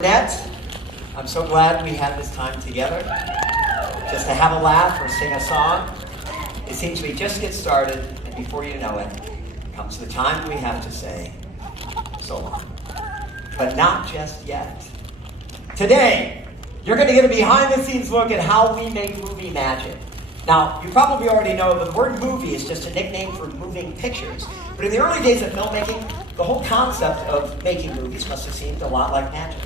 Net, I'm so glad we had this time together, just to have a laugh or sing a song. It seems we just get started, and before you know it, comes the time we have to say, so long. But not just yet. Today, you're going to get a behind-the-scenes look at how we make movie magic. Now, you probably already know that the word movie is just a nickname for moving pictures. But in the early days of filmmaking, the whole concept of making movies must have seemed a lot like magic.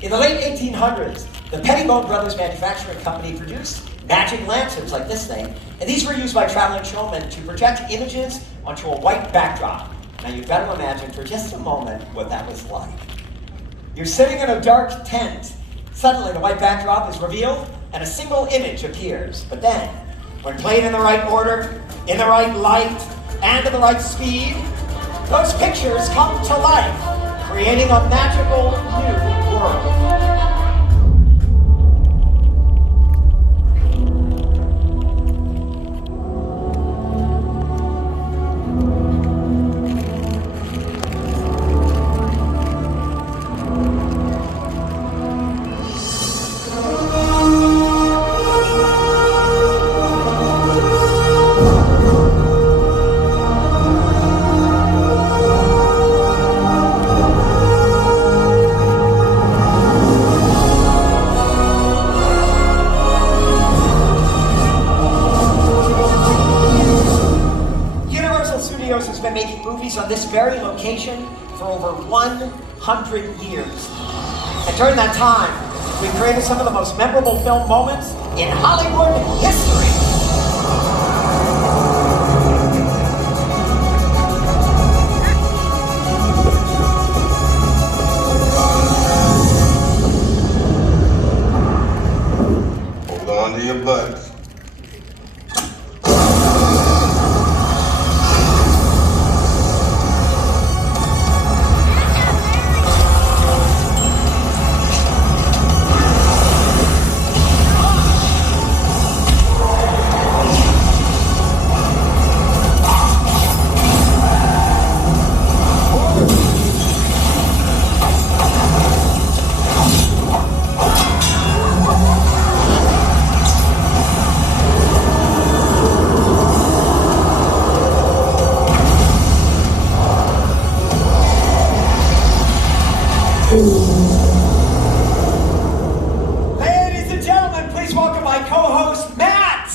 In the late 1800s, the Pettibone Brothers Manufacturing Company produced magic lanterns like this thing, and these were used by traveling showmen to project images onto a white backdrop. Now you've got to imagine for just a moment what that was like. You're sitting in a dark tent. Suddenly the white backdrop is revealed and a single image appears. But then, when played in the right order, in the right light, and at the right speed, those pictures come to life, creating a magical new world. Has been making movies on this very location for over 100 years. And during that time, we created some of the most memorable film moments in Hollywood history. Hold on to your butts. Ladies and gentlemen, please welcome my co-host, Matt!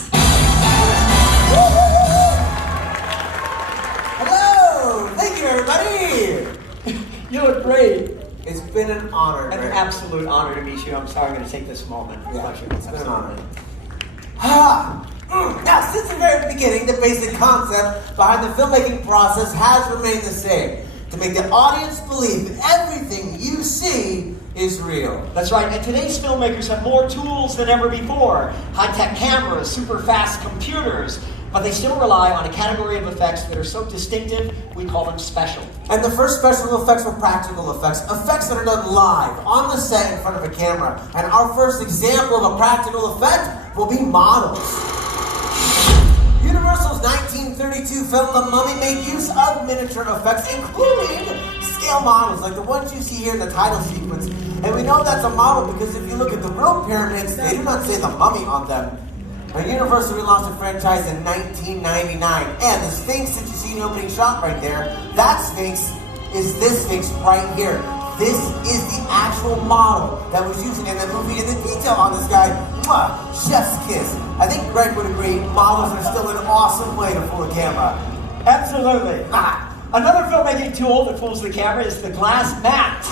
Hello! Thank you, everybody! You look great. It's been an honor. An absolute honor to meet you. I'm sorry I'm going to take this moment. Pleasure. It's been an honor. Now, since the very beginning, the basic concept behind the filmmaking process has remained the same. To make the audience believe that everything you see is real. That's right, and today's filmmakers have more tools than ever before. High-tech cameras, super fast computers, but they still rely on a category of effects that are so distinctive, we call them special. And the first special effects were practical effects, effects that are done live, on the set in front of a camera. And our first example of a practical effect will be models. Universal's 1932 film The Mummy made use of miniature effects, including scale models like the ones you see here in the title sequence. And we know that's a model because if you look at the real pyramids, they do not say The Mummy on them. Now, Universal relaunched the franchise in 1999, and the Sphinx that you see in the opening shot right there, that Sphinx is this Sphinx right here. This is the actual model that was used in the movie, and the detail on this guy, chef's kiss. I think Greg would agree, models are still an awesome way to fool a camera. Absolutely. Another filmmaking tool that fools the camera is the glass mat.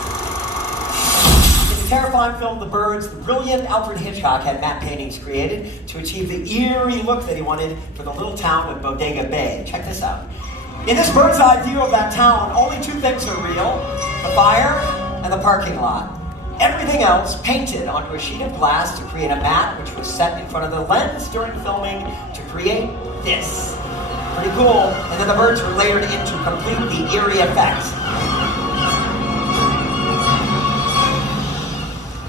In the terrifying film The Birds, the brilliant Alfred Hitchcock had matte paintings created to achieve the eerie look that he wanted for the little town of Bodega Bay. Check this out. In this bird's eye view of that town, only two things are real: the fire and the parking lot. Everything else painted onto a sheet of glass to create a mat which was set in front of the lens during filming to create this. Pretty cool. And then the birds were layered in to complete the eerie effect.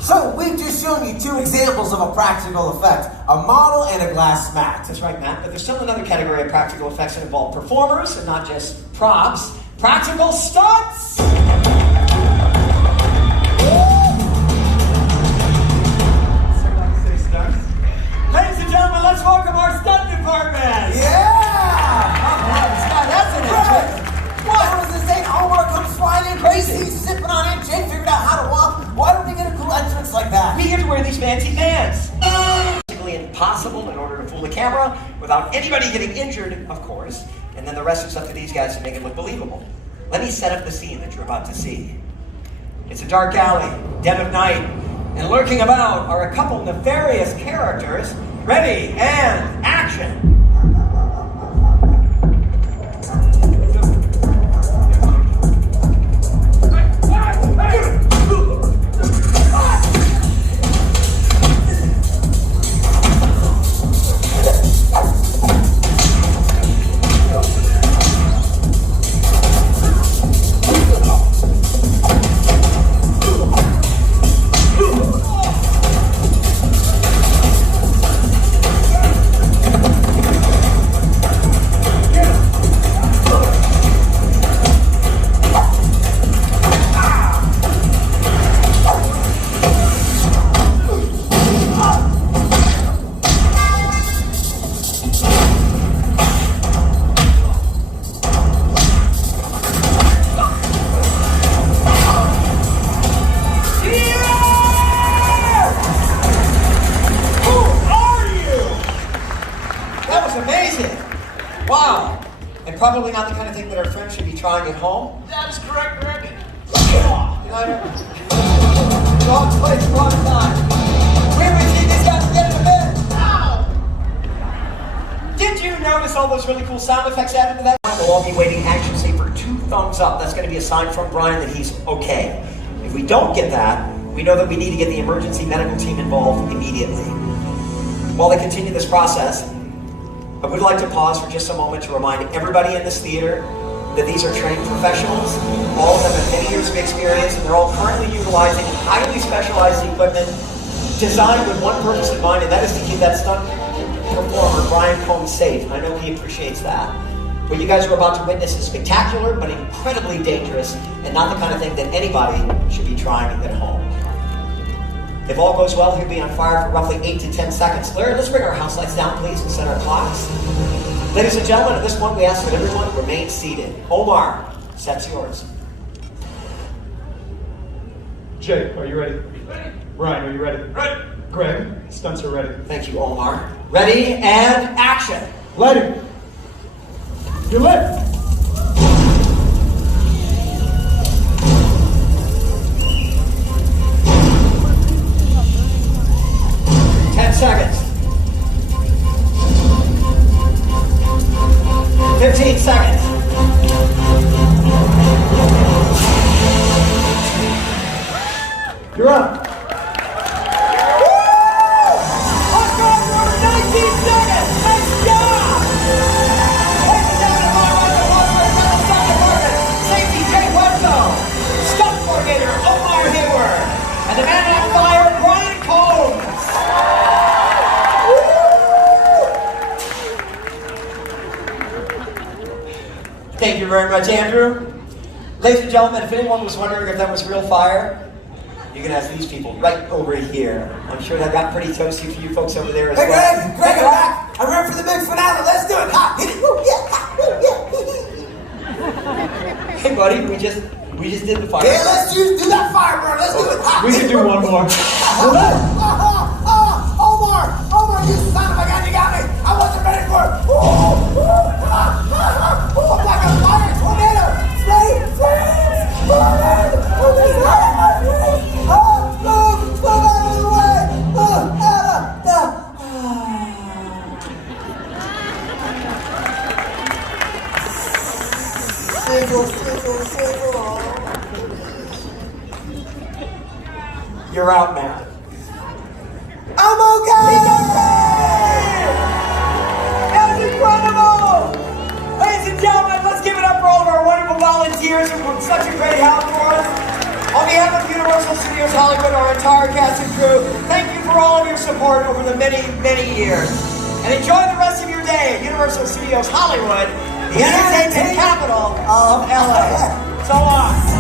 So we've just shown you two examples of a practical effect, a model and a glass mat. That's right, Matt, but there's still another category of practical effects that involve performers and not just props. Practical stunts! you have to wear these fancy pants? It's basically impossible in order to fool the camera without anybody getting injured, of course. And then the rest is up to these guys to make it look believable. Let me set up the scene that you're about to see. It's a dark alley, dead of night, and lurking about are a couple nefarious characters. Ready, and action! Wow. And probably not the kind of thing that our friends should be trying at home. That is correct, Greg. Wrong place, wrong time. Where we see these guys get in the bed? Ow! Did you notice all those really cool sound effects added to that? We'll all be waiting anxiously for 2 thumbs up. That's going to be a sign from Brian that he's okay. If we don't get that, we know that we need to get the emergency medical team involved immediately. While they continue this process, I would like to pause for just a moment to remind everybody in this theater that these are trained professionals. All of them have many years of experience, and they're all currently utilizing highly specialized equipment designed with one purpose in mind, and that is to keep that stunt performer, Brian Combs, safe. I know he appreciates that. What you guys are about to witness is spectacular, but incredibly dangerous, and not the kind of thing that anybody should be trying at home. If all goes well, he'll be on fire for roughly 8 to 10 seconds. Larry, let's bring our house lights down, please, and set our clocks. Ladies and gentlemen, at this point, we ask that everyone remain seated. Omar, set's yours. Jay, are you ready? Ready. Brian, are you ready? Ready. Greg, stunts are ready. Thank you, Omar. Ready, and action. Lighting. You're lit. Seconds. 15 seconds. You're up. Hot dog for 19 seconds. Nice job. Ladies and gentlemen, my stunt department, safety Jay Wetzo, stunt coordinator Omar Hayward, and the man on fire, Brian Combs. Thank you very much, Andrew. Ladies and gentlemen, if anyone was wondering if that was real fire, you can ask these people right over here. I'm sure that got pretty toasty for you folks over there as Hey, well. Greg, I'm back. I'm ready for the big finale. Let's do it. Ha, hit it. Woo, yeah, ha, woo, yeah. Hey, buddy, we just did the fire. Yeah, let's do that fire burn. Let's do it. Ha, We can do one more. Omar, you son of a gun, you got me. I wasn't ready for it. Like a fire tornado. Flames. Burn. Oh, there's move out of the way. Sizzle. You're out, man. I'm okay! That was incredible! Ladies and gentlemen, let's give it up for all of our wonderful volunteers who've been such a great help for us. On behalf of Universal Studios Hollywood, our entire cast and crew, thank you for all of your support over the many, many years. And enjoy the rest of your day at Universal Studios Hollywood, the entertainment capital of LA. So long.